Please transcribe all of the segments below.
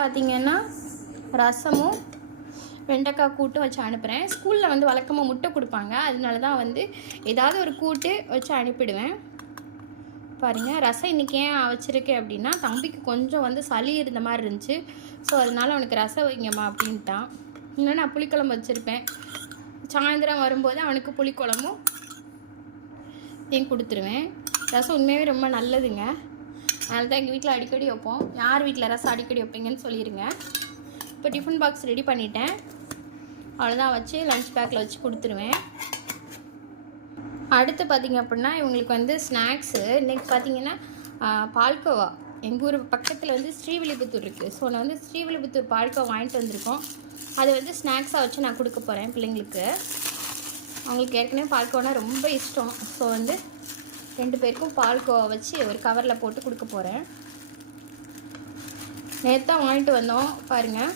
பார்த்தீங்கன்னா ரசமும் வெண்டைக்காய் கூட்டும் வச்சு அனுப்புகிறேன் ஸ்கூலில் வந்து வழக்கமாக முட்டை கொடுப்பாங்க. அதனால தான் வந்து ஏதாவது ஒரு கூட்டு வச்சு அனுப்பிடுவேன். பாருங்கள் ரசம் இன்றைக்கி ஏன் வச்சுருக்கேன் அப்படின்னா தம்பிக்கு கொஞ்சம் வந்து சளி இருந்த மாதிரி இருந்துச்சு. ஸோ அதனால அவனுக்கு ரசம் வைங்கம்மா அப்படின்ட்டான். இன்னும் நான் புளிக்குழம்பு வச்சுருப்பேன். சாயந்தரம் வரும்போது அவனுக்கு புளிக்குழம்பும் ஏன் கொடுத்துருவேன். ரசம் உண்மையாகவே ரொம்ப நல்லதுங்க. அதனால தான் எங்கள் வீட்டில் அடிக்கடி வைப்போம். யார் வீட்டில் ரசம் அடிக்கடி வைப்பீங்கன்னு சொல்லிடுங்க இப்போ டிஃபன் பாக்ஸ் ரெடி பண்ணிட்டேன். அவ்வளோதான் வச்சு லன்ச் பேக்கில் வச்சு கொடுத்துருவேன். அடுத்து பார்த்திங்க அப்படின்னா இவங்களுக்கு வந்து ஸ்நாக்ஸு இன்றைக்கி பார்த்தீங்கன்னா பால்கோவா. எங்கள் ஊர் பக்கத்தில் வந்து ஸ்ரீவில்லிபுத்தூர் இருக்குது ஸோ நான் வந்து ஸ்ரீவில்லிபுத்தூர் பால்கோவா வாங்கிட்டு வந்திருக்கோம். அதை வந்து ஸ்நாக்ஸாக வச்சு நான் கொடுக்க போகிறேன் பிள்ளைங்களுக்கு. அவங்களுக்கு ஏற்கனவே பால்கோவானா ரொம்ப இஷ்டம். ஸோ வந்து ரெண்டு பேருக்கும் பால்கோவா வச்சு ஒரு கவரில் போட்டு கொடுக்க போகிறேன் நேற்று தான் வாங்கிட்டு வந்தோம் பாருங்கள்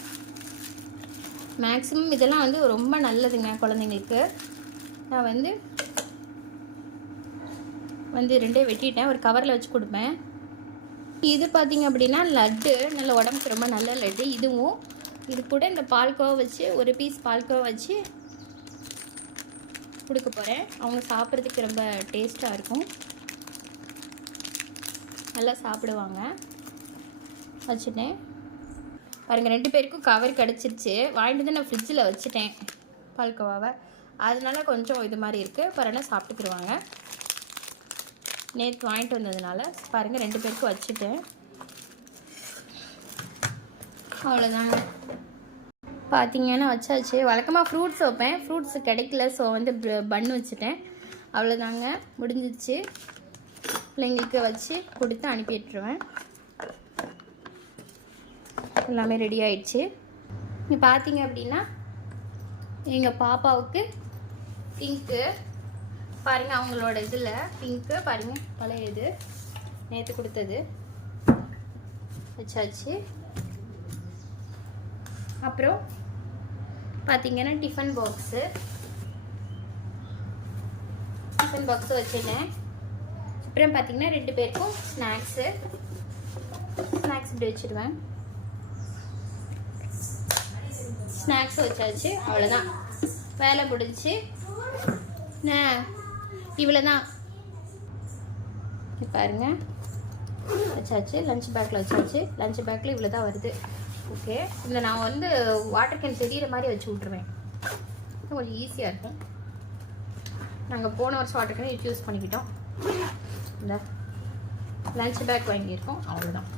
மேக்ஸிமம் இதெல்லாம் வந்து ரொம்ப நல்லதுங்க குழந்தைங்களுக்கு. நான் வந்து வந்து ரெண்டே வெட்டிட்டேன் ஒரு கவரில் வச்சு கொடுப்பேன். இது பார்த்தீங்க அப்படின்னா லட்டு. நல்ல உடம்புக்கு ரொம்ப நல்ல லட்டு. இதுவும் இது கூட இந்த பால்கோவா வச்சு ஒரு பீஸ் பால்கோவா வச்சு கொடுக்க போகிறேன் அவங்க சாப்பிட்றதுக்கு ரொம்ப டேஸ்ட்டாக இருக்கும். நல்லா சாப்பிடுவாங்க. வச்சுட்டேன். பாருங்கள் ரெண்டு பேருக்கும் கவர் கிடச்சிருச்சு. வாங்கிட்டு வந்து நான் ஃப்ரிட்ஜில் வச்சுட்டேன். பால்கோவாவை. அதனால கொஞ்சம் இது மாதிரி இருக்குது பரவாயில்ல சாப்பிட்டுக்குருவாங்க. நேற்று வாங்கிட்டு வந்ததுனால பாருங்கள் ரெண்டு பேருக்கும் வச்சுட்டேன். அவ்வளோதாங்க பார்த்தீங்கன்னா வச்சாச்சு. வழக்கமாக ஃப்ரூட்ஸ் வைப்பேன். ஃப்ரூட்ஸ் கிடைக்கல ஸோ வந்து பன் வச்சுட்டேன். அவ்வளோதாங்க முடிஞ்சிச்சு பிள்ளைங்களுக்கு வச்சு கொடுத்து அனுப்பிட்டுருவேன் எல்லாமே ரெடி ஆயிடுச்சு. நீ பார்த்தீங்க அப்படின்னா எங்கள் பாப்பாவுக்கு பிங்க்கு பாருங்கள் அவங்களோட இதில் பிங்க்கு பாருங்கள் பழைய இது. நேற்று கொடுத்தது. வச்சாச்சு. அப்புறம் பார்த்தீங்கன்னா டிஃபன் பாக்ஸு டிஃபன் பாக்ஸு வச்சுட்டேன் அப்புறம் பார்த்தீங்கன்னா ரெண்டு பேருக்கும் ஸ்நாக்ஸு ஸ்நாக்ஸ் இப்படி வச்சுருவேன். ஸ்நாக்ஸ் வச்சாச்சு அவ்வளோதான் வேலை முடிஞ்சு. இவ்வளோ தான் பாருங்க. வச்சாச்சு லஞ்ச் பேக்கில் வச்சாச்சு. லஞ்ச் பேக்கில் இவ்வளோ தான் வருது. ஓகே இந்த நான் வந்து வாட்டர் கேன் தெரியிற மாதிரி வச்சு விட்ருவேன் கொஞ்சம் ஈஸியாக இருக்கும். நாங்கள் போன வருஷம் வாட்டர் கேன் இப்போ யூஸ் பண்ணிக்கிட்டோம். இந்த லஞ்ச் பேக் வாங்கியிருக்கோம். அவ்வளோதான்